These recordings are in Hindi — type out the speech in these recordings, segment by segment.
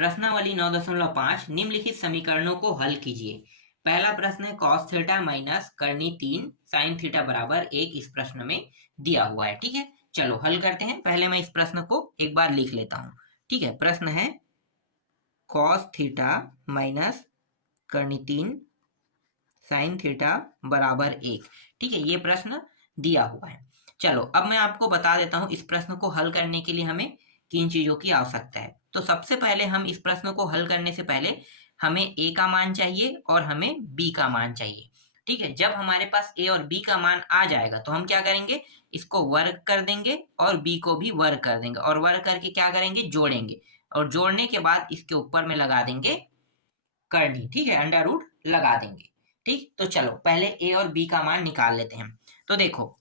प्रश्नावली 9.5 निम्नलिखित समीकरणों को हल कीजिए। पहला प्रश्न है cos थीटा माइनस करनी 3 sin थीटा बराबर 1 इस प्रश्न में दिया हुआ है। ठीक है, चलो हल करते हैं। पहले मैं इस प्रश्न को एक बार लिख लेता हूं। ठीक है, प्रश्न है cos थीटा माइनस करनी 3 sin थीटा बराबर 1। ठीक है, ये प्रश्न दिया हुआ है। चलो अब मैं आपको बता देता हूं इस प्रश्न को हल करने के लिए हमें किन चीजों की आवश्यकता है। तो सबसे पहले हम इस प्रश्न को हल करने से पहले हमें a का मान चाहिए और हमें b का मान चाहिए। ठीक है, जब हमारे पास a और b का मान आ जाएगा तो हम क्या करेंगे, इसको वर्ग कर देंगे और b को भी वर्ग कर देंगे और वर्ग करके क्या करेंगे, जोड़ेंगे और जोड़ने के बाद इसके ऊपर में लगा देंगे करनी। ठीक है, अंडर रूट लगा देंगे। ठीक, तो चलो पहले a और b का मान निकाल लेते हैं। तो देखो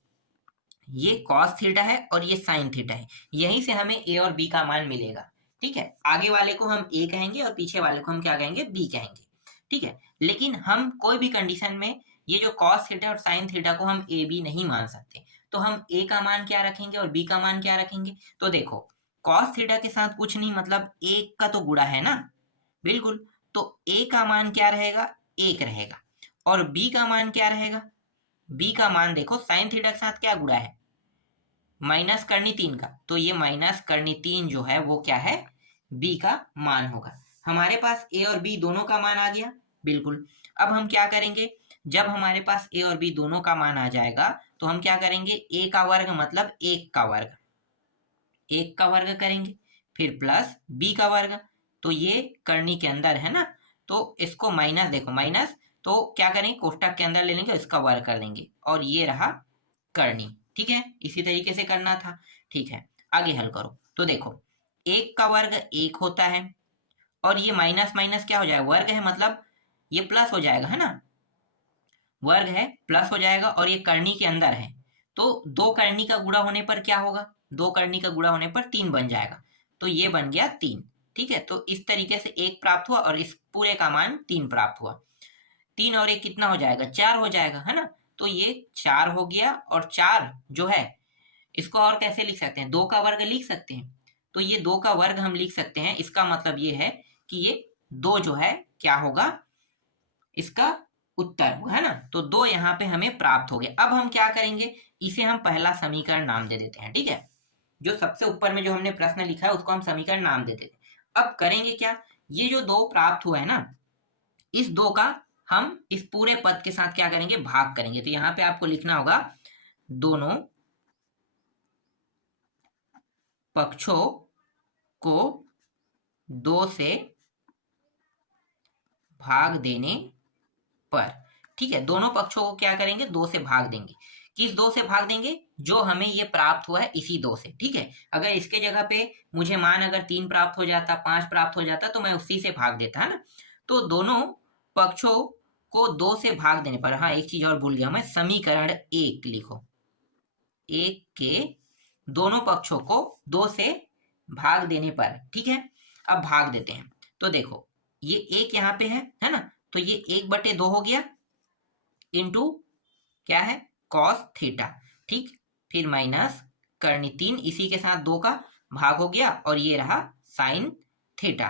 ये cos थीटा है और ये sin थीटा है, यहीं से हमें a और b का मान मिलेगा। ठीक है, आगे वाले को हम a कहेंगे और पीछे वाले को हम क्या कहेंगे, b कहेंगे। ठीक है, लेकिन हम कोई भी कंडीशन में ये जो cos थीटा और sin थीटा को हम a b नहीं मान सकते, तो हम a का मान क्या रखेंगे और b का मान क्या रखेंगे। तो देखो cos थीटा के साथ कुछ नहीं, मतलब 1 का तो गुणा है ना, बिल्कुल। तो a का मान क्या रहेगा, 1 रहेगा और b का मान क्या रहेगा, b का मान देखो sin थीटा के साथ क्या गुणा है, माइनस करनी 3 का, तो ये माइनस करनी 3 जो है वो क्या है, b का मान होगा। हमारे पास a और b दोनों का मान आ गया, बिल्कुल। अब हम क्या करेंगे, जब हमारे पास a और b दोनों का मान आ जाएगा तो हम क्या करेंगे, a का वर्ग मतलब 1 का वर्ग, 1 का वर्ग करेंगे, फिर प्लस b का वर्ग, तो ये करनी के अंदर है ना, तो इसको माइनस, देखो माइनस, तो क्या करेंगे, कोष्टक के अंदर ले लेंगे, इसका वर्ग कर देंगे और ये रहा करनी। ठीक है, इसी तरीके से करना था। ठीक है, आगे हल करो। तो देखो 1 का वर्ग 1 होता है और ये माइनस माइनस क्या हो जाएगा, वर्ग है, मतलब ये प्लस हो जाएगा, है ना, वर्ग है प्लस हो जाएगा और ये करनी के अंदर है, तो दो करनी का गुणा होने पर क्या होगा, दो करनी का गुणा होने पर 3 बन जाएगा, तो ये बन गया 3। ठीक है, तो इस तरीके से 1 प्राप्त हुआ और इस पूरे का मान 3 प्राप्त हुआ। 3 और 1 कितना हो जाएगा, 4 हो जाएगा, है ना, तो ये 4 हो गया। और 4 जो है इसको और कैसे लिख सकते हैं, 2 का वर्ग लिख सकते हैं, तो ये 2 का वर्ग हम लिख सकते हैं। इसका मतलब ये है कि ये 2 जो है क्या होगा, इसका उत्तर होगा, है ना, तो 2 यहाँ पे हमें प्राप्त हो गया। अब हम क्या करेंगे, इसे हम पहला समीकरण नाम दे देते हैं। ठीक है, जो सबसे ऊपर में जो हमने प्रश्न लिखा है उसको हम समीकरण नाम दे देते हैं। अब करेंगे क्या, ये जो 2 प्राप्त हुआ है ना, इस 2 का हम इस पूरे पद के साथ क्या करेंगे, भाग करेंगे। तो यहाँ पे आपको लिखना होगा दोनों पक्षों को 2 से भाग देने पर। ठीक है, दोनों पक्षों को क्या करेंगे, 2 से भाग देंगे। किस 2 से भाग देंगे, जो हमें ये प्राप्त हुआ है इसी 2 से। ठीक है, अगर इसके जगह पे मुझे मान अगर 3 प्राप्त हो जाता, 5 प्राप्त हो जाता, तो मैं उसी से भाग देता, है ना। तो दोनों पक्षों को 2 से भाग देने पर, हाँ एक चीज और भूल गया मैं, समीकरण 1 लिखो, 1 के दोनों पक्षों को 2 से भाग देने पर। ठीक है, अब भाग देते हैं। तो देखो ये 1 यहाँ पे है ना, तो ये 1/2 हो गया इंटू क्या है, cos थीटा। ठीक, फिर माइनस करनी 3, इसी के साथ 2 का भाग हो गया और ये रहा sin थीटा।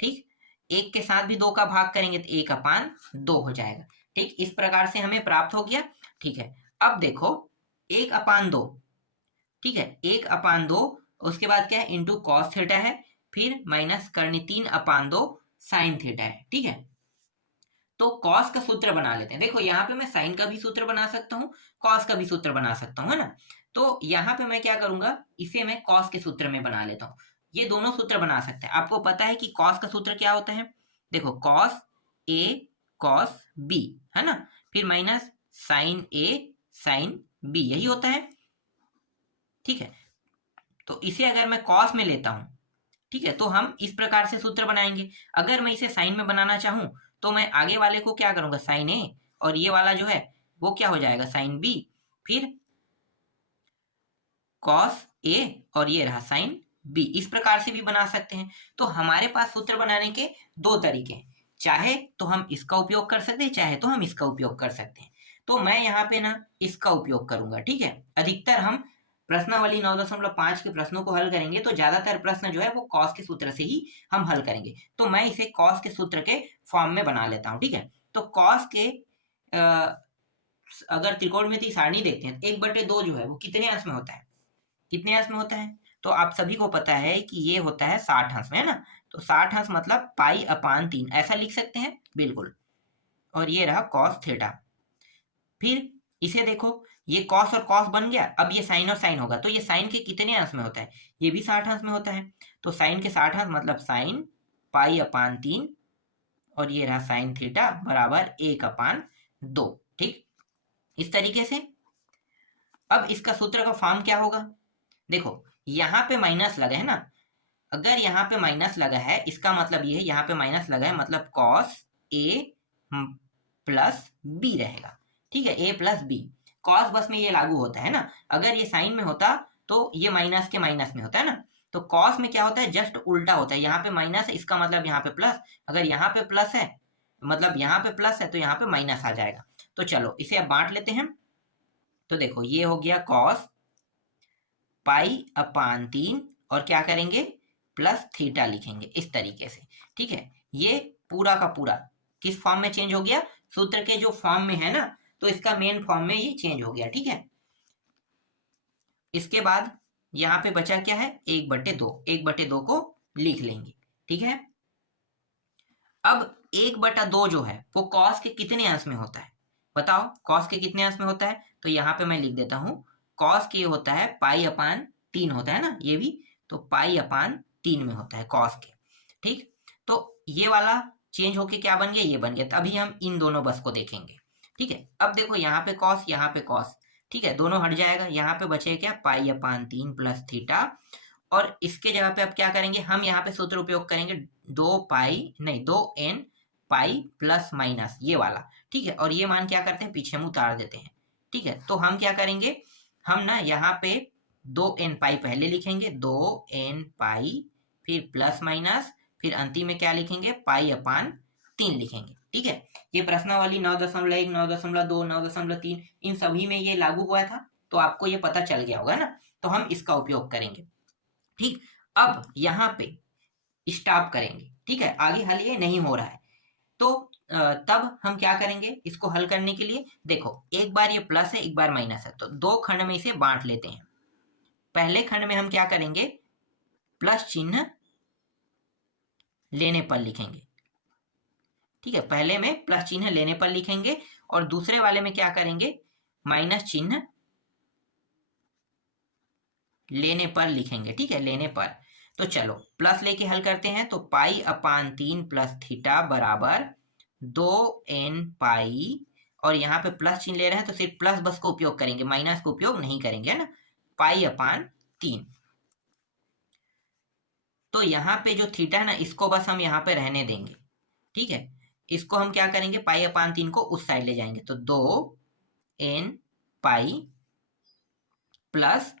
ठीक, 1 के साथ भी 2 का भाग करेंगे तो 1/2 हो जाएगा। ठीक, इस प्रकार से हमें प्राप्त हो गया। ठीक है, अब देखो 1/2, ठीक है, 1/2, उसके बाद क्या है, इंटू कॉस थीटा है, फिर माइनस करनी 3/2 साइन थीटा है। ठीक है, तो कॉस का सूत्र बना लेते हैं। देखो यहाँ पे मैं साइन का भी सूत्र बना सकता हूँ, कॉस का भी सूत्र बना सकता हूँ, है ना। तो यहाँ पे मैं क्या करूंगा, इसे मैं कॉस के सूत्र में बना लेता हूँ। ये दोनों सूत्र बना सकते हैं। आपको पता है कि कॉस का सूत्र क्या होता है, देखो कॉस ए कॉस बी, है ना, फिर माइनस साइन ए साइन बी, यही होता है। ठीक है, तो इसे अगर मैं कॉस में लेता हूं, ठीक है, तो हम इस प्रकार से सूत्र बनाएंगे। अगर मैं इसे साइन में बनाना चाहूं तो मैं आगे वाले को क्या करूंगा, साइन ए, और ये वाला जो है वो क्या हो जाएगा, साइन बी, फिर कॉस ए और ये रहा साइन बी। इस प्रकार से भी बना सकते हैं। तो हमारे पास सूत्र बनाने के 2 तरीके हैं, चाहे तो हम इसका उपयोग कर सकते हैं, चाहे तो हम इसका उपयोग कर सकते हैं। तो मैं यहाँ पे ना इसका उपयोग करूंगा। ठीक है, अधिकतर हम प्रश्नावली 9.5 के प्रश्नों को हल करेंगे तो ज्यादातर प्रश्न जो है वो कॉस के सूत्र से ही हम हल करेंगे। तो मैं इसे कॉस के सूत्र के फॉर्म में बना लेता हूँ, ठीक है। तो कॉस के अगर त्रिकोणमितीय सारणी देखते हैं, 1/2 जो है वो कितने अंश में होता है, कितने अंश में होता है? तो आप सभी को पता है कि ये होता है 60 अंश में, है ना। तो 60 अंश मतलब पाई/3 ऐसा लिख सकते हैं, बिल्कुल। और ये रहा कॉस थीटा। फिर इसे देखो, ये कॉस और कॉस बन गया, अब ये साइन और साइन होगा, तो ये साइन के कितने अंश में होता है? ये भी 60 अंश में होता है। तो साइन के 60 अंश मतलब साइन पाई/3 और ये रहा साइन थीटा बराबर 1/2, ठीक। इस तरीके से अब इसका सूत्र का फॉर्म क्या होगा? देखो यहाँ पे माइनस लगा है ना, अगर यहाँ पे माइनस लगा है इसका मतलब ये है यहाँ पे माइनस लगा है मतलब कॉस ए प्लस बी रहेगा, ठीक है, ए प्लस बी। कॉस बस में ये लागू होता है ना, अगर ये साइन में होता तो ये माइनस के माइनस में होता है ना। तो कॉस में क्या होता है, जस्ट उल्टा होता है, यहाँ पे माइनस है इसका मतलब यहाँ पे प्लस, अगर यहाँ पे प्लस है मतलब यहाँ पे प्लस है तो यहाँ पे माइनस आ जाएगा। तो चलो इसे अब बांट लेते हैं। तो देखो ये हो गया कॉस पाई/3 और क्या करेंगे प्लस थीटा लिखेंगे इस तरीके से, ठीक है। ये पूरा का पूरा किस फॉर्म में चेंज हो गया, सूत्र के जो फॉर्म में है ना, तो इसका मेन फॉर्म में ये चेंज हो गया, ठीक है। इसके बाद यहाँ पे बचा क्या है, 1/2, 1/2 को लिख लेंगे, ठीक है। अब 1/2 जो है वो कॉस के कितने अंश में होता है, बताओ कॉस के कितने अंश में होता है? तो यहाँ पे मैं लिख देता हूँ, कॉस के होता है पाई/3 होता है ना, ये भी तो पाई/3 में होता है कॉस के, ठीक। तो ये वाला चेंज होके क्या बन गया, ये बन गया। तो अभी हम इन दोनों बस को देखेंगे, ठीक है। अब देखो यहाँ पे कॉस यहाँ पे कॉस, ठीक है, दोनों हट जाएगा, यहाँ पे बचे क्या पाई/3 प्लस थीटा। और इसके जगह पे अब क्या करेंगे, हम यहाँ पे सूत्र उपयोग करेंगे 2n पाई प्लस माइनस ये वाला, ठीक है। और ये मान क्या करते हैं, पीछे मुंह उतार देते हैं, ठीक है। तो हम क्या करेंगे, हम ना यहाँ पे 2n पाई पहले लिखेंगे, 2n पाई, फिर प्लस माइनस, फिर अंतिम में क्या लिखेंगे पाई/3 लिखेंगे, ठीक है। ये प्रश्नावली 9.1, 9.2, 9.3 इन सभी में ये लागू हुआ था, तो आपको ये पता चल गया होगा ना। तो हम इसका उपयोग करेंगे, ठीक। अब यहाँ पे स्टॉप करेंगे, ठीक है, आगे हल ये नहीं हो रहा है। तो तब हम क्या करेंगे, इसको हल करने के लिए देखो एक बार ये प्लस है एक बार माइनस है, तो दो खंड में इसे बांट लेते हैं। पहले खंड में हम क्या करेंगे, प्लस चिन्ह लेने पर लिखेंगे, ठीक है, पहले में प्लस चिन्ह लेने पर लिखेंगे और दूसरे वाले में क्या करेंगे, माइनस चिन्ह लेने पर लिखेंगे, ठीक है, लेने पर। तो चलो प्लस लेके हल करते हैं, तो पाई/3 प्लस थीटा बराबर 2n पाई, और यहाँ पे प्लस चिन्ह ले रहे हैं तो सिर्फ प्लस बस को उपयोग करेंगे, माइनस को उपयोग नहीं करेंगे, है ना, पाई/3। तो यहाँ पे जो थीटा है ना, इसको बस हम यहाँ पे रहने देंगे, ठीक है। इसको हम क्या करेंगे, पाई/3 को उस साइड ले जाएंगे, तो 2n पाई प्लस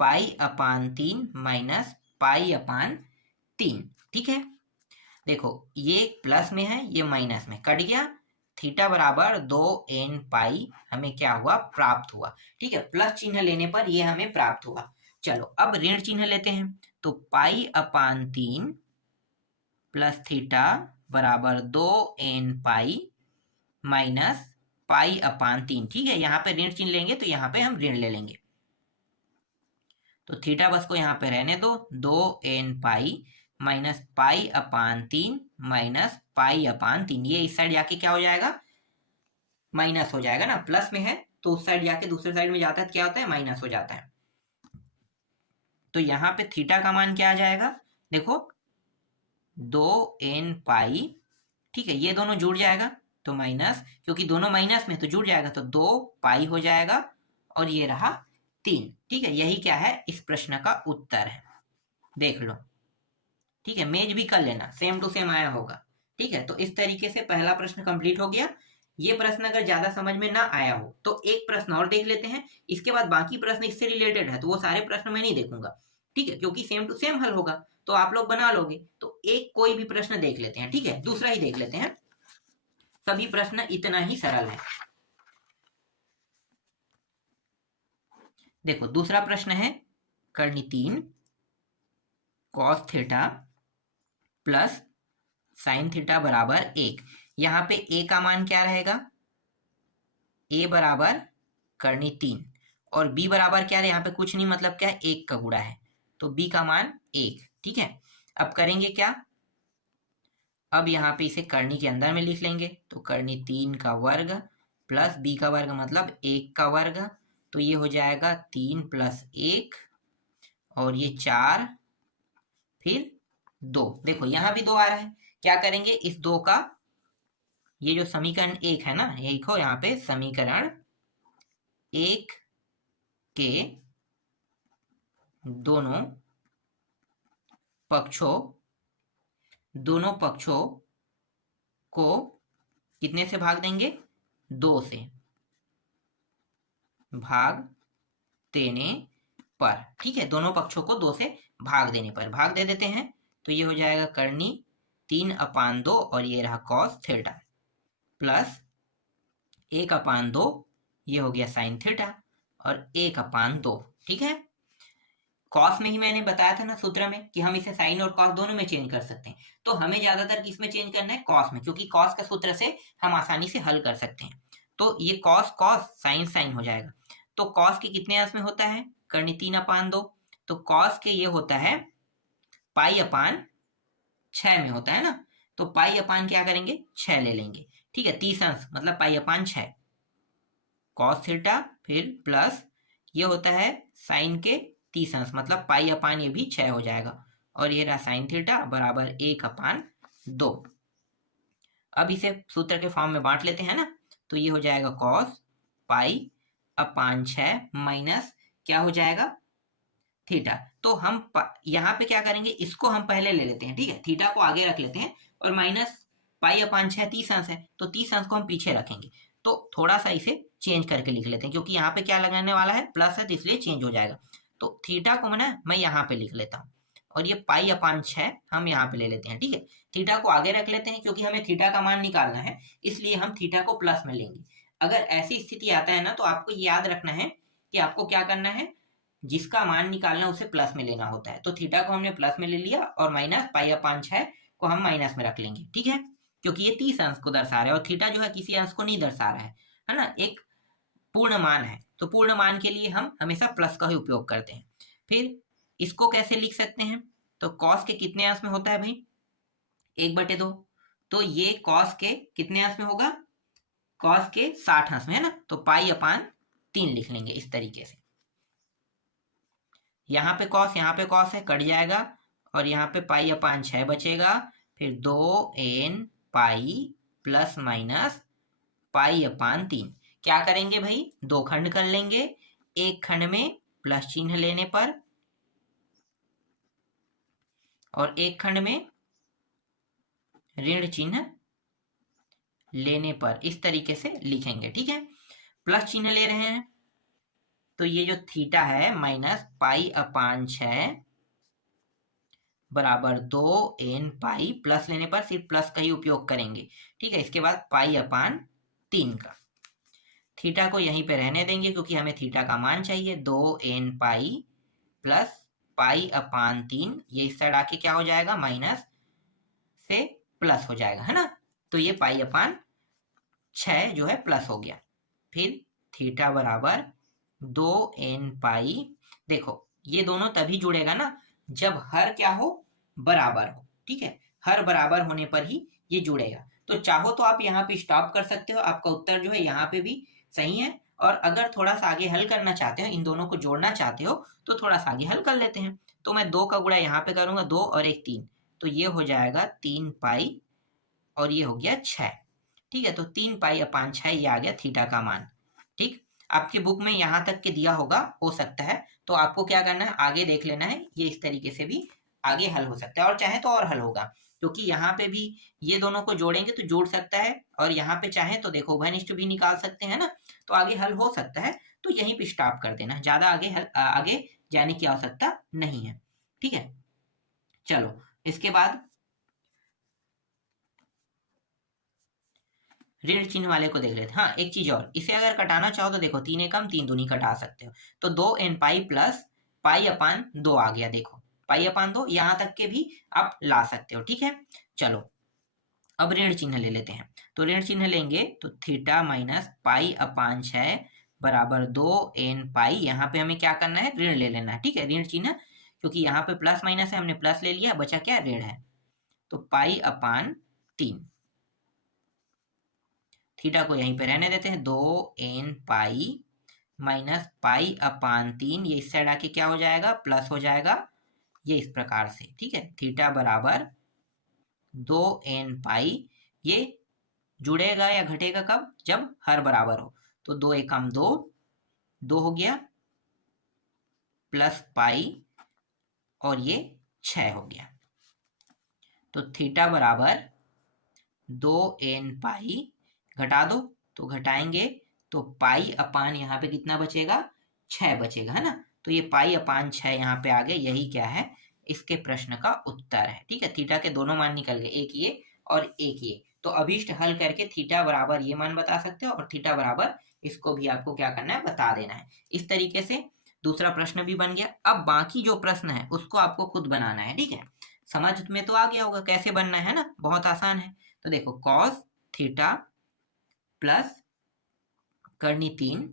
पाई/3 माइनस पाई/3, ठीक है। देखो ये प्लस में है ये माइनस में, कट गया, थीटा बराबर 2n पाई हमें क्या हुआ, प्राप्त हुआ, ठीक है। प्लस चिन्ह लेने पर ये हमें प्राप्त हुआ। चलो अब ऋण चिन्ह लेते हैं, तो पाई/3 प्लस थीटा बराबर 2n पाई माइनस पाई/3, ठीक है। यहाँ पे ऋण चिन्ह लेंगे तो यहाँ पे हम ऋण ले लेंगे, तो थीटा बस को यहाँ पे रहने दो, 2n पाई माइनस पाई/3 माइनस पाई/3, ये इस साइड जाके क्या हो जाएगा, माइनस हो जाएगा ना, प्लस में है तो उस साइड जाके दूसरे साइड में जाता है तो क्या होता है, माइनस हो जाता है। तो यहाँ पे थीटा का मान क्या आ जाएगा, देखो 2n पाई, ठीक है, ये दोनों जुड़ जाएगा तो माइनस, क्योंकि दोनों माइनस में तो जुड़ जाएगा, तो 2 पाई हो जाएगा और ये रहा 3, ठीक है। यही क्या है, इस प्रश्न का उत्तर है, देख लो, ठीक है। मेज भी कर लेना, सेम टू सेम आया होगा, ठीक है। तो इस तरीके से पहला प्रश्न कंप्लीट हो गया। ये प्रश्न अगर ज्यादा समझ में ना आया हो तो एक प्रश्न और देख लेते हैं, इसके बाद बाकी प्रश्न इससे रिलेटेड है तो वो सारे प्रश्न मैं नहीं देखूंगा, ठीक है, क्योंकि सेम टू सेम हल होगा तो आप लोग बना लोगे। तो एक कोई भी प्रश्न देख लेते हैं, ठीक है, दूसरा ही देख लेते हैं, सभी प्रश्न इतना ही सरल है। देखो दूसरा प्रश्न है करनी 3 cos theta plus sine theta बराबर 1। यहाँ पे ए का मान क्या रहेगा, ए बराबर करनी 3 और बी बराबर क्या है, यहाँ पे कुछ नहीं मतलब क्या है 1 का गुणा है, तो बी का मान 1। ठीक है, अब करेंगे क्या, अब यहाँ पे इसे करनी के अंदर में लिख लेंगे, तो करनी 3 का वर्ग प्लस बी का वर्ग मतलब 1 का वर्ग, तो ये हो जाएगा 3 प्लस 1 और ये 4 फिर 2। देखो यहाँ भी 2 आ रहा है, क्या करेंगे इस 2 का, ये जो समीकरण 1 है ना, ये लिखो यहाँ पे समीकरण 1 के दोनों पक्षों को कितने से भाग देंगे, 2 से भाग देने पर। ठीक है, दोनों पक्षों को 2 से भाग देने पर भाग दे देते हैं, तो ये हो जाएगा करनी 3/2 और ये रहा कॉस थीटा प्लस 1/2, ये हो गया साइन थीटा और 1/2। ठीक है, कॉस में ही मैंने बताया था ना सूत्र में कि हम इसे साइन और कॉस दोनों में चेंज कर सकते हैं, तो हमें ज्यादातर किस में चेंज करना है, कॉस में, क्योंकि कॉस का सूत्र से हम आसानी से हल कर सकते हैं। तो ये कॉस कॉस साइन साइन हो जाएगा, तो कॉस के कितने अंश में होता है, करनी 3/2, तो कॉस के ये होता है पाई/6 में होता है ना, तो पाई/, क्या करेंगे 6 ले लेंगे। ठीक है, 30 अंश मतलब पाई/6 कॉस थीटा, फिर प्लस ये होता है साइन के 30 अंश मतलब पाई/, ये भी 6 हो जाएगा और ये रहा साइन थीटा बराबर 1/2। अब इसे सूत्र के फॉर्म में बांट लेते हैं ना, तो ये हो जाएगा कॉस पाई/6 माइनस क्या हो जाएगा थीटा। तो हम यहाँ पे क्या करेंगे, इसको हम पहले ले लेते हैं, ठीक है, थीटा को आगे रख लेते हैं और माइनस पाई/6 30 अंश है, तो 30 अंश को हम पीछे रखेंगे, तो थोड़ा सा इसे चेंज करके लिख लेते हैं, क्योंकि यहाँ पे क्या लगाने वाला है प्लस है, तो इसलिए चेंज हो जाएगा। तो थीटा को मैं यहाँ पे लिख लेता हूँ और ये पाई/6 हम यहाँ पे ले लेते हैं। ठीक है, थीटा को आगे रख लेते हैं क्योंकि हमें थीटा का मान निकालना है, इसलिए हम थीटा को प्लस में लेंगे। अगर ऐसी स्थिति आता है ना, तो आपको याद रखना है कि आपको क्या करना है, जिसका मान निकालना उसे प्लस में लेना होता है। तो थीटा को हमने प्लस में ले लिया और माइनस पाई/6 को हम माइनस में रख लेंगे। ठीक है, क्योंकि ये 30 अंश को दर्शा रहा है और थीटा जो है किसी अंश को नहीं दर्शा रहा है ना, एक पूर्ण मान है, तो पूर्ण मान के लिए हम हमेशा प्लस का ही उपयोग करते हैं। फिर इसको कैसे लिख सकते हैं, तो कॉस के कितने अंश में होता है भाई, 1/2, तो ये कॉस के कितने अंश में होगा, कॉस के 60 अंश में है ना, तो पाई/3 लिख लेंगे इस तरीके से। यहाँ पे कॉस है, कट जाएगा और यहाँ पे पाई/6 बचेगा, फिर 2n पाई प्लस माइनस पाई/3। क्या करेंगे भाई, 2 खंड कर लेंगे, एक खंड में प्लस चिन्ह लेने पर और एक खंड में ऋण चिन्ह लेने पर, इस तरीके से लिखेंगे। ठीक है, प्लस चिन्ह ले रहे हैं, तो ये जो थीटा है माइनस पाई/6 बराबर 2n पाई, प्लस लेने पर सिर्फ प्लस का ही उपयोग करेंगे। ठीक है, इसके बाद पाई/3 का, थीटा को यहीं पे रहने देंगे क्योंकि हमें थीटा का मान चाहिए, 2n पाई प्लस पाई/3, ये इस साइड आके क्या हो जाएगा, माइनस से प्लस हो जाएगा, है ना, तो ये पाई/6 जो है प्लस हो गया। फिर थीटा बराबर 2n पाई, देखो ये दोनों तभी जुड़ेगा ना जब हर क्या हो, बराबर हो। ठीक है, हर बराबर होने पर ही ये जुड़ेगा। तो चाहो तो आप यहाँ पे स्टॉप कर सकते हो, आपका उत्तर जो है यहाँ पे भी सही है, और अगर थोड़ा सा आगे हल करना चाहते हो, इन दोनों को जोड़ना चाहते हो, तो थोड़ा सा आगे हल कर लेते हैं। तो मैं 2 का गुणा यहाँ पे करूंगा, 2 और 1 3, तो ये हो जाएगा 3 पाई और ये हो गया 6। ठीक है, तो 3 पाई/6 ये आ गया थीटा का मान। ठीक, आपके बुक में यहाँ तक के दिया होगा, हो सकता है, तो आपको क्या करना है, आगे देख लेना है, ये इस तरीके से भी आगे हल हो सकता है, और चाहे तो और हल होगा, क्योंकि यहाँ पे भी ये दोनों को जोड़ेंगे तो जुड़ सकता है, और यहाँ पे चाहे तो देखो उभयनिष्ठ भी निकाल सकते हैं ना, तो आगे हल हो सकता है। तो यहीं पे स्टॉप कर देना, ज्यादा आगे जाने की आवश्यकता नहीं है। ठीक है, चलो इसके बाद ऋण चिन्ह वाले को देख लेते हैं। हाँ, एक चीज और, इसे अगर कटाना चाहो तो देखो 3 एकम 3 दूनी कटा सकते हो, तो 2n पाई प्लस पाई अपान 2 आ गया। देखो पाई अपान 2 यहाँ तक के भी आप ला सकते हो। ठीक है, चलो अब ऋण चिन्ह ले लेते हैं। तो ऋण चिन्ह लेंगे तो थीटा माइनस पाई अपान 6 बराबर 2n पाई। यहाँ पे हमें क्या करना है, ऋण ले लेना है। ठीक है, ऋण चिन्ह, क्योंकि यहाँ पे प्लस माइनस है, हमने प्लस ले लिया, बचा क्या, ऋण है। तो पाई अपान 3, थीटा को यहीं पे रहने देते हैं, 2n पाई माइनस पाई अपान 3, ये इस साइड आके क्या हो जाएगा, प्लस हो जाएगा, ये इस प्रकार से। ठीक है, थीटा बराबर 2n पाई, ये जुड़ेगा या घटेगा कब, जब हर बराबर हो। तो 2 एकम 2, 2 हो गया, प्लस पाई और ये 6 हो गया। तो थीटा बराबर 2n पाई, घटा दो तो घटाएंगे तो पाई अपान यहाँ पे कितना बचेगा, 6 बचेगा, है ना। तो ये पाई अपान 6 यहाँ पे आ गए, यही क्या है, इसके प्रश्न का उत्तर है। ठीक है, थीटा के दोनों मान निकल गए, एक ये और एक ये। तो अभीष्ट हल करके थीटा बराबर ये मान बता सकते हो और थीटा बराबर इसको भी आपको क्या करना है, बता देना है। इस तरीके से दूसरा प्रश्न भी बन गया। अब बाकी जो प्रश्न है उसको आपको खुद बनाना है। ठीक है, समझ में तो आ गया होगा कैसे बनना है ना, बहुत आसान है। तो देखो कॉस थीटा प्लस करनी 3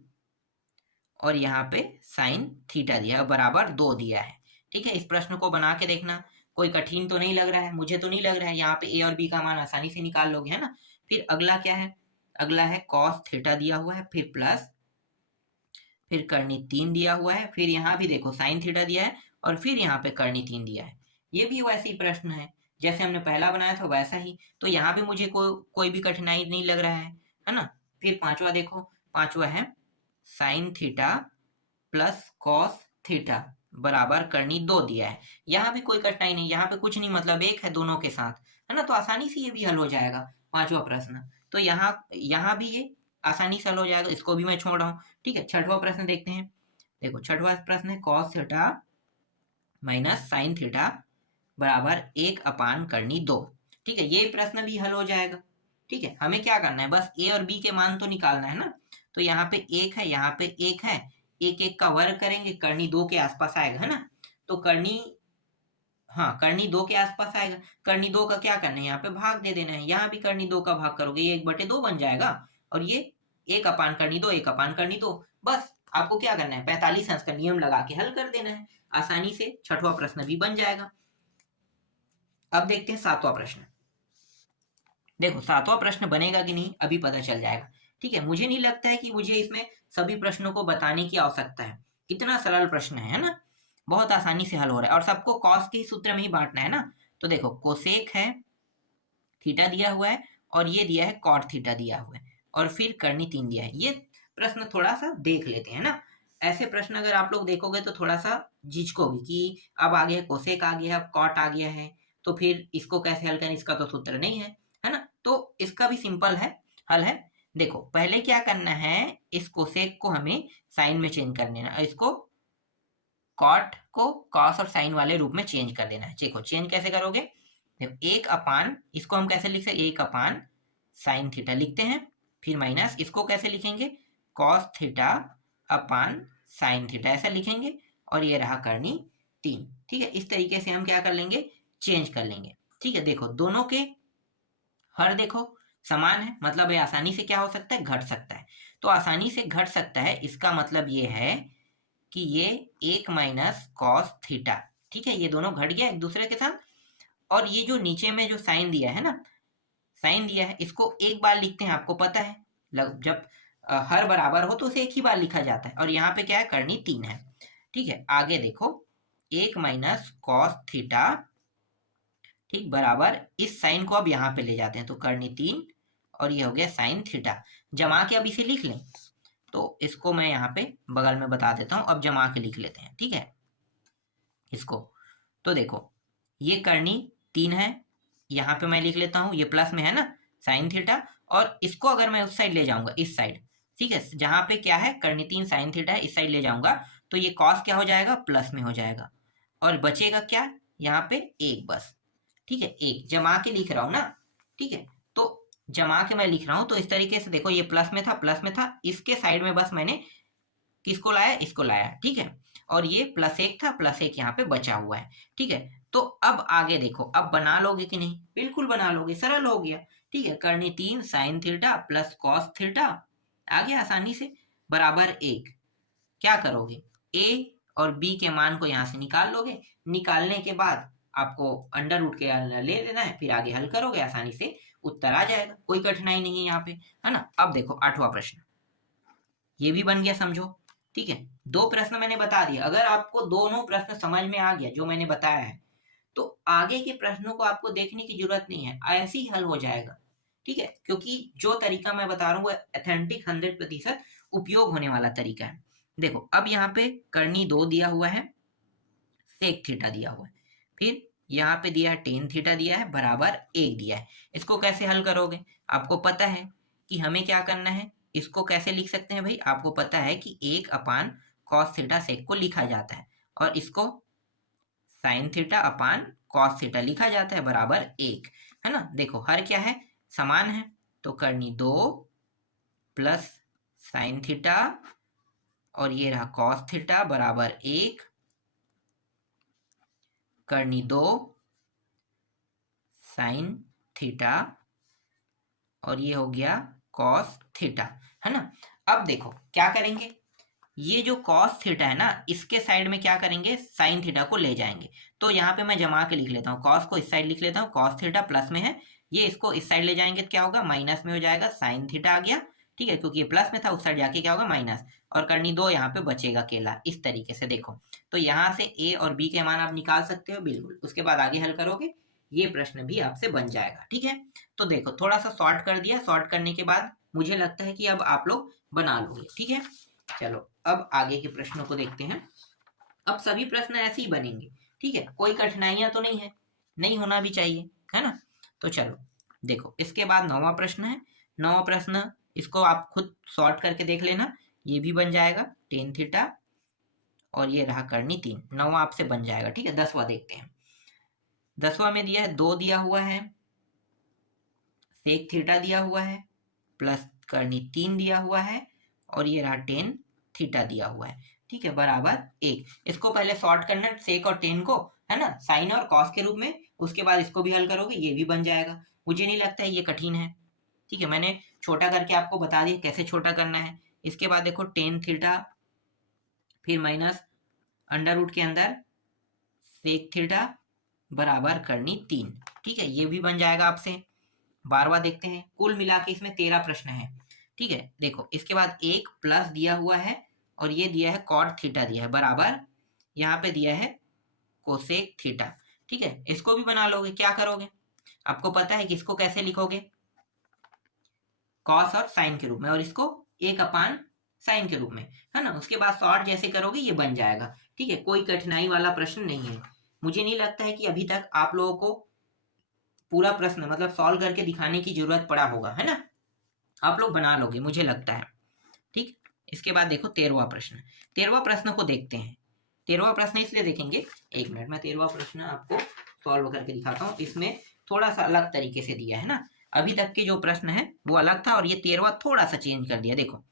और यहाँ पे साइन थीटा दिया बराबर 2 दिया है। ठीक है, इस प्रश्न को बना के देखना, कोई कठिन तो नहीं लग रहा है, मुझे तो नहीं लग रहा है। यहाँ पे ए और बी का मान आसानी से निकाल लोगे, है ना। फिर अगला क्या है, अगला है कॉस थीटा दिया हुआ है, फिर प्लस, फिर करनी 3 दिया हुआ है, फिर यहाँ भी देखो साइन थीटा दिया है और फिर यहाँ पे करनी 3 दिया है। ये भी वैसे ही प्रश्न है जैसे हमने पहला बनाया था वैसा ही। तो यहाँ भी मुझे कोई भी कठिनाई नहीं लग रहा है ना। फिर पांचवा देखो, पांचवा है sine theta plus cos theta बराबर करनी 2 दिया है। यहाँ भी कोई कठिनाई नहीं, यहाँ पे कुछ नहीं, मतलब एक है दोनों के साथ, है ना। तो आसानी से ये भी हल हो जाएगा पांचवा प्रश्न। तो यहाँ भी ये आसानी से हल हो जाएगा, इसको भी मैं छोड़ रहा हूँ। ठीक है, छठवां प्रश्न देखते हैं। देखो छठवां प्रश्न है cos theta minus sine theta बराबर 1 अपान करनी 2। ठीक है, ये प्रश्न भी हल हो जाएगा। ठीक है, हमें क्या करना है, बस ए और बी के मान तो निकालना है ना। तो यहाँ पे 1 है, यहाँ पे 1 है, एक एक का वर्ग करेंगे, करनी 2 के आसपास आएगा, है ना। तो करनी, हाँ करनी 2 के आसपास आएगा। करनी 2 का क्या करना है, यहाँ पे भाग दे देना है। यहाँ भी करनी 2 का भाग करोगे, ये 1/2 बन जाएगा और ये 1 अपान करनी 2, 1 अपान करनी 2। बस आपको क्या करना है, 45 अंश का नियम लगा के हल कर देना है, आसानी से छठवां प्रश्न भी बन जाएगा। अब देखते हैं सातवां प्रश्न। देखो सातवां प्रश्न बनेगा कि नहीं अभी पता चल जाएगा। ठीक है, मुझे नहीं लगता है कि मुझे इसमें सभी प्रश्नों को बताने की आवश्यकता है, इतना सरल प्रश्न है ना, बहुत आसानी से हल हो रहा है और सबको कॉस के सूत्र में ही बांटना है ना। तो देखो कोसेक है, थीटा दिया हुआ है और ये दिया है कॉट थीटा दिया हुआ है और फिर करनी 3 दिया है। ये प्रश्न थोड़ा सा देख लेते हैं ना। ऐसे प्रश्न अगर आप लोग देखोगे तो थोड़ा सा झिझकोगे कि अब आ गया कोसेक, आ गया कॉट, आ गया है, तो फिर इसको कैसे हल करें, इसका तो सूत्र नहीं है ना। तो इसका भी सिंपल है, हल है। देखो पहले क्या करना है, इस कोसेक को हमें साइन में चेंज कर देना, इसको कॉट को कॉस और साइन वाले रूप में चेंज कर देना है। देखो चेंज कैसे करोगे, देखो 1 अपान, इसको हम कैसे लिख सकते, 1 अपान साइन थीटा लिखते हैं, फिर माइनस इसको कैसे लिखेंगे, cos theta upon sine theta, ऐसा लिखेंगे और ये रहा करनी 3। ठीक है, इस तरीके से हम क्या कर लेंगे, चेंज कर लेंगे। ठीक है, देखो दोनों के हर देखो समान है, मतलब ये आसानी से क्या हो सकता है, घट सकता है। तो आसानी से घट सकता है, इसका मतलब ये है कि ये 1 माइनस कॉस थीटा, ठीक है, ये दोनों घट गया एक दूसरे के साथ। और ये जो नीचे में जो साइन दिया है ना, साइन दिया है, इसको एक बार लिखते हैं, आपको पता है जब हर बराबर हो तो उसे एक ही बार लिखा जाता है। और यहाँ पे क्या है, करनी 3 है। ठीक है, आगे देखो 1 माइनस कॉस थीटा, ठीक, बराबर इस साइन को अब यहाँ पे ले जाते हैं, तो करनी 3 और ये हो गया साइन थीटा। जमा के अब इसे लिख लें, तो इसको मैं यहाँ पे बगल में बता देता हूँ, अब जमा के लिख लेते हैं। ठीक है, इसको तो देखो ये करनी 3 है, यहाँ पे मैं लिख लेता हूँ, ये प्लस में है ना साइन थीटा, और इसको अगर मैं उस साइड ले जाऊंगा, इस साइड, ठीक है, जहाँ पे क्या है करनी 3 साइन थीटा है, इस साइड ले जाऊंगा तो ये कॉस क्या हो जाएगा, प्लस में हो जाएगा और बचेगा क्या यहाँ पे 1 बस। ठीक है, 1 जमा के लिख रहा हूँ ना। ठीक है, तो जमा के मैं लिख रहा हूं तो इस तरीके से देखो, ये प्लस में था, प्लस में था, इसके साइड में बस मैंने किसको लाया, इसको लाया, ठीक है। और ये +1 था, +1 यहाँ पे बचा हुआ है, ठीक है। तो अब आगे देखो, अब बना लोगे कि नहीं, बिल्कुल बना लोगे, सरल हो गया, ठीक है। करनी 3 sin theta plus cos theta आ गया आसानी से, बराबर 1। क्या करोगे, a और b के मान को यहाँ से निकाल लोगे, निकालने के बाद आपको अंडर रूट के ले लेना है, फिर आगे हल करोगे, आसानी से उत्तर आ जाएगा, कोई कठिनाई नहीं है यहाँ पे, है ना। अब देखो 8वां प्रश्न, ये भी बन गया समझो, ठीक है। 2 प्रश्न मैंने बता दिया, अगर आपको दोनों प्रश्न समझ में आ गया जो मैंने बताया है, तो आगे के प्रश्नों को आपको देखने की जरूरत नहीं है, ऐसे ही हल हो जाएगा, ठीक है। क्योंकि जो तरीका मैं बता रहा हूँ वो ऑथेंटिक 100% उपयोग होने वाला तरीका है। देखो अब यहाँ पे करनी 2 दिया हुआ है, सेक थीटा दिया हुआ है, फिर यहाँ पे दिया है टेन थीटा दिया है, बराबर 1 दिया है। इसको कैसे हल करोगे, आपको पता है कि हमें क्या करना है, इसको कैसे लिख सकते हैं भाई, आपको पता है कि 1 कॉस थीटा सेक को लिखा जाता है, और इसको साइन थीटा कॉस थीटा लिखा जाता है, बराबर 1, है ना। देखो हर क्या है, समान है, तो करनी 2 प्लस साइन थीटा और ये रहा कॉस थीटा बराबर 1, करनी 2 साइन थीटा और ये हो गया कॉस थीटा, है ना। अब देखो क्या करेंगे, ये जो कॉस थीटा है ना, इसके साइड में क्या करेंगे, साइन थीटा को ले जाएंगे। तो यहाँ पे मैं जमा के लिख लेता हूँ, कॉस को इस साइड लिख लेता हूँ, कॉस थीटा प्लस में है, ये इसको इस साइड ले जाएंगे तो क्या होगा, माइनस में हो जाएगा, साइन थीटा आ गया, ठीक है, क्योंकि ये प्लस में था, उस साइड जाके क्या होगा, माइनस, और करनी 2 यहाँ पे बचेगा अकेला, इस तरीके से देखो। तो यहाँ से ए और बी के मान आप निकाल सकते हो, बिल्कुल, उसके बाद आगे हल करोगे, ये प्रश्न भी आपसे बन जाएगा, ठीक है। तो देखो थोड़ा सा शॉर्ट कर दिया, शॉर्ट करने के बाद मुझे लगता है कि अब आप लोग बना लोगे, ठीक है। चलो अब आगे के प्रश्नों को देखते हैं। अब सभी प्रश्न ऐसे ही बनेंगे, ठीक है, कोई कठिनाइयां तो नहीं है, नहीं होना भी चाहिए, है ना। तो चलो देखो, इसके बाद 9वां प्रश्न है। 9वां प्रश्न इसको आप खुद सॉर्ट करके देख लेना, ये भी बन जाएगा टेन थीटा और ये रहा करनी 3, 9वां आपसे बन जाएगा, ठीक है। 10वां देखते हैं। 10वां में दिया है 2 दिया हुआ है, सेक थीटा दिया हुआ है, प्लस करनी 3 दिया हुआ है और ये रहा टेन थीटा दिया हुआ है, ठीक है, बराबर 1। इसको पहले सॉर्ट करना है, सेक और टेन को, है ना, साइन और कॉस के रूप में, उसके बाद इसको भी हल करोगे, ये भी बन जाएगा। मुझे नहीं लगता है ये कठिन है, ठीक है, मैंने छोटा करके आपको बता दिया कैसे छोटा करना है। इसके बाद देखो टेन थीटा, फिर माइनस अंडर रूट के अंदर सेक थीटा बराबर करनी 3, ठीक है, ये भी बन जाएगा आपसे। 12वां देखते हैं, कुल मिला के इसमें 13 प्रश्न है, ठीक है। देखो इसके बाद एक प्लस दिया हुआ है और ये दिया है कॉट थीटा दिया है, बराबर यहाँ पे दिया है कोसेक थीटा, ठीक है। इसको भी बना लोगे, क्या करोगे, आपको पता है कि इसको कैसे लिखोगे, कॉस और साइन के रूप में, और इसको 1 साइन के रूप में, है ना। उसके बाद सॉर्ट जैसे करोगे ये बन जाएगा, ठीक है, कोई कठिनाई वाला प्रश्न नहीं है। मुझे नहीं लगता है कि अभी तक आप लोगों को पूरा प्रश्न मतलब सॉल्व करके दिखाने की जरूरत पड़ा होगा, है ना, आप लोग बना लोगे मुझे लगता है, ठीक। इसके बाद देखो 13वां प्रश्न, 13वां प्रश्न को देखते हैं। 13वां प्रश्न इसलिए देखेंगे, 1 मिनट, मैं 13वां प्रश्न आपको सॉल्व करके दिखाता हूँ। इसमें थोड़ा सा अलग तरीके से दिया है ना, अभी तक के जो प्रश्न है वो अलग था और ये 13वां थोड़ा सा चेंज कर दिया। देखो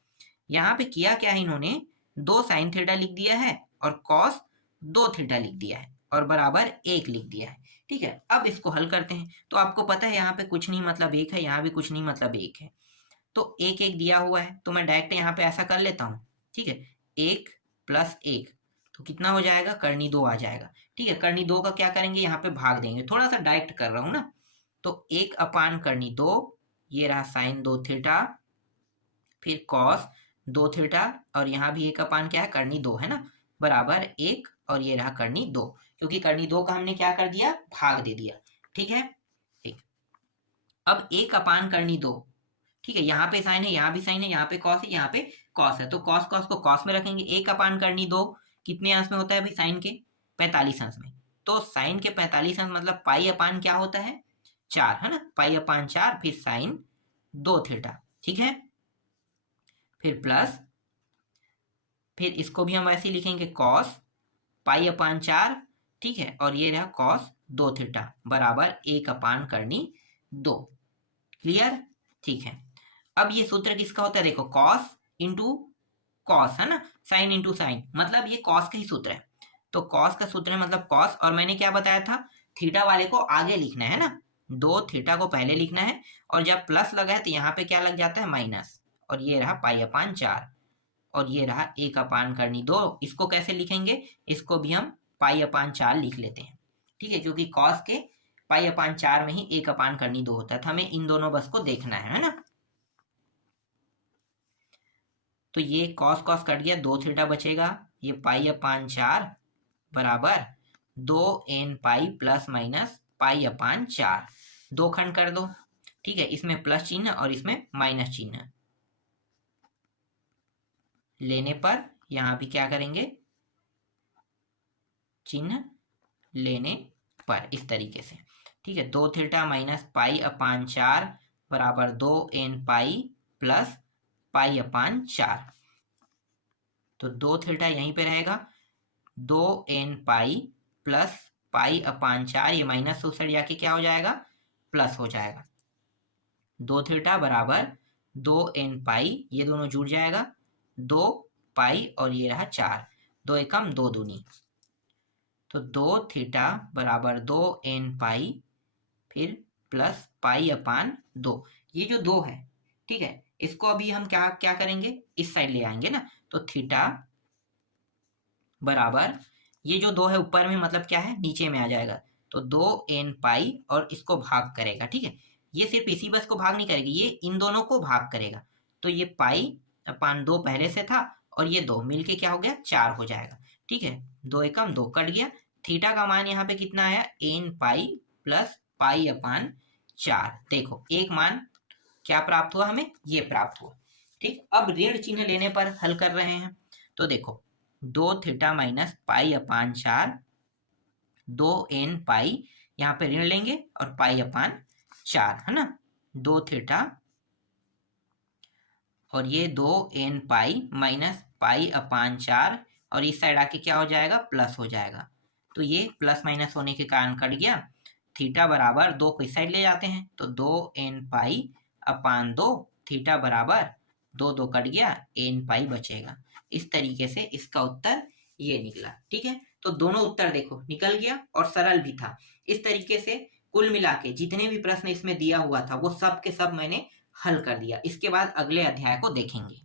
यहाँ पे किया क्या है, इन्होंने 2 साइन थीटा लिख दिया है और कॉस 2 थीटा लिख दिया है और बराबर 1 लिख दिया है, ठीक है। अब इसको हल करते हैं, तो आपको पता है यहाँ पे कुछ नहीं मतलब 1 है, यहाँ भी कुछ नहीं मतलब 1 है, तो 1 दिया हुआ है, तो मैं डायरेक्ट यहाँ पे ऐसा कर लेता हूँ, ठीक है। 1 + 1 तो कितना हो जाएगा, करनी 2 आ जाएगा, ठीक है। करनी 2 का क्या करेंगे, यहाँ पे भाग देंगे, थोड़ा सा डायरेक्ट कर रहा हूँ ना, तो 1 करनी 2, ये रहा साइन 2 थीटा, फिर कॉस 2 थीटा और यहाँ भी 1 क्या है, करनी 2 है ना, बराबर 1 और ये रहा करनी 2, क्योंकि करनी 2 का हमने क्या कर दिया, भाग दे दिया, ठीक है। ठीक, अब 1 करनी 2, ठीक है, यहाँ पे साइन है, यहाँ भी साइन है, यहाँ पे कॉस है, यहाँ पे कॉस है, तो कॉस कॉस को कॉस में रखेंगे। 1 करनी 2 कितने अंश में होता है भाई, साइन के 45 अंश में, तो साइन के 45 अंश मतलब पाई अपान क्या होता है, 4, है ना, पाई/4, फिर साइन 2 थीटा, ठीक है, फिर प्लस, फिर इसको भी हम वैसे ही लिखेंगे कॉस पाई/4, ठीक है, और ये रहा कॉस 2 थीटा बराबर 1 करनी 2, क्लियर। ठीक है, अब ये सूत्र किसका होता है, देखो कॉस इंटू कॉस है ना, साइन इंटू साइन, मतलब ये कॉस का ही सूत्र है। तो कॉस का सूत्र है मतलब कॉस, और मैंने क्या बताया था, थीटा वाले को आगे लिखना है ना, 2 थीटा को पहले लिखना है, और जब प्लस लगा है तो यहाँ पे क्या लग जाता है माइनस, और ये रहा पाई अपान 4, और ये रहा 1 अपान करनी 2। इसको कैसे लिखेंगे, इसको भी हम पाई अपान 4 लिख लेते हैं, ठीक है, क्योंकि कॉस के पाई अपान 4 में ही 1 अपान करनी 2 होता है, तो हमें इन दोनों बस को देखना है ना। तो ये कॉस कॉस कट गया, 2 थीटा बचेगा, ये पाई अपान 4 बराबर 2n pi plus minus pi अपान 4, 2 खंड कर दो, ठीक है, इसमें प्लस चिन्ह और इसमें माइनस चिन्ह लेने पर यहाँ भी क्या करेंगे, चिन्ह लेने पर इस तरीके से, ठीक है, 2 थीटा माइनस पाई अपान 4 बराबर 2n पाई प्लस पाई अपान 4, तो 2 थीटा यहीं पे रहेगा, 2n पाई प्लस पाई अपान 4, ये माइनस से उधर जाके क्या हो जाएगा, प्लस हो जाएगा, 2 थीटा बराबर 2n पाई, ये दोनों जुड़ जाएगा, 2 पाई और ये रहा 4, 2 एकम 2 दूनी, तो 2 थीटा बराबर 2n पाई फिर प्लस पाई अपान 2, ये जो 2 है, ठीक है, इसको अभी हम क्या क्या करेंगे, इस साइड ले आएंगे ना, तो थीटा बराबर ये जो 2 है ऊपर में मतलब क्या है, नीचे में आ जाएगा, तो 2n पाई और इसको भाग करेगा, ठीक है, ये सिर्फ इसी बस को भाग नहीं करेगी, ये इन दोनों को भाग करेगा, तो ये पाई अपान 2 पहले से था, और ये 2 मिलके क्या हो गया, 4 हो जाएगा, ठीक है, 2 एकम 2 कट गया, थीटा का मान यहाँ पे कितना आया, n पाई प्लस पाई अपान 4, देखो एक मान क्या प्राप्त हुआ, हमें ये प्राप्त हुआ, ठीक। अब ऋण चिन्ह लेने पर हल कर रहे हैं, तो देखो 2 थीटा माइनस पाई अपान 4, 2n पाई, यहाँ पे ऋण लेंगे और पाई अपान 4 है ना, 2 थीटा और ये 2n पाई माइनस पाई अपान 4, और इस साइड आके क्या हो जाएगा, प्लस हो जाएगा, तो ये प्लस माइनस होने के कारण कट गया, थीटा बराबर 2 को इस साइड ले जाते हैं, तो 2n पाई अपान 2, थीटा बराबर 2 2 कट गया, n पाई बचेगा, इस तरीके से इसका उत्तर ये निकला, ठीक है। तो दोनों उत्तर देखो निकल गया और सरल भी था, इस तरीके से कुल मिला के जितने भी प्रश्न इसमें दिया हुआ था वो सब के सब मैंने हल कर दिया। इसके बाद अगले अध्याय को देखेंगे।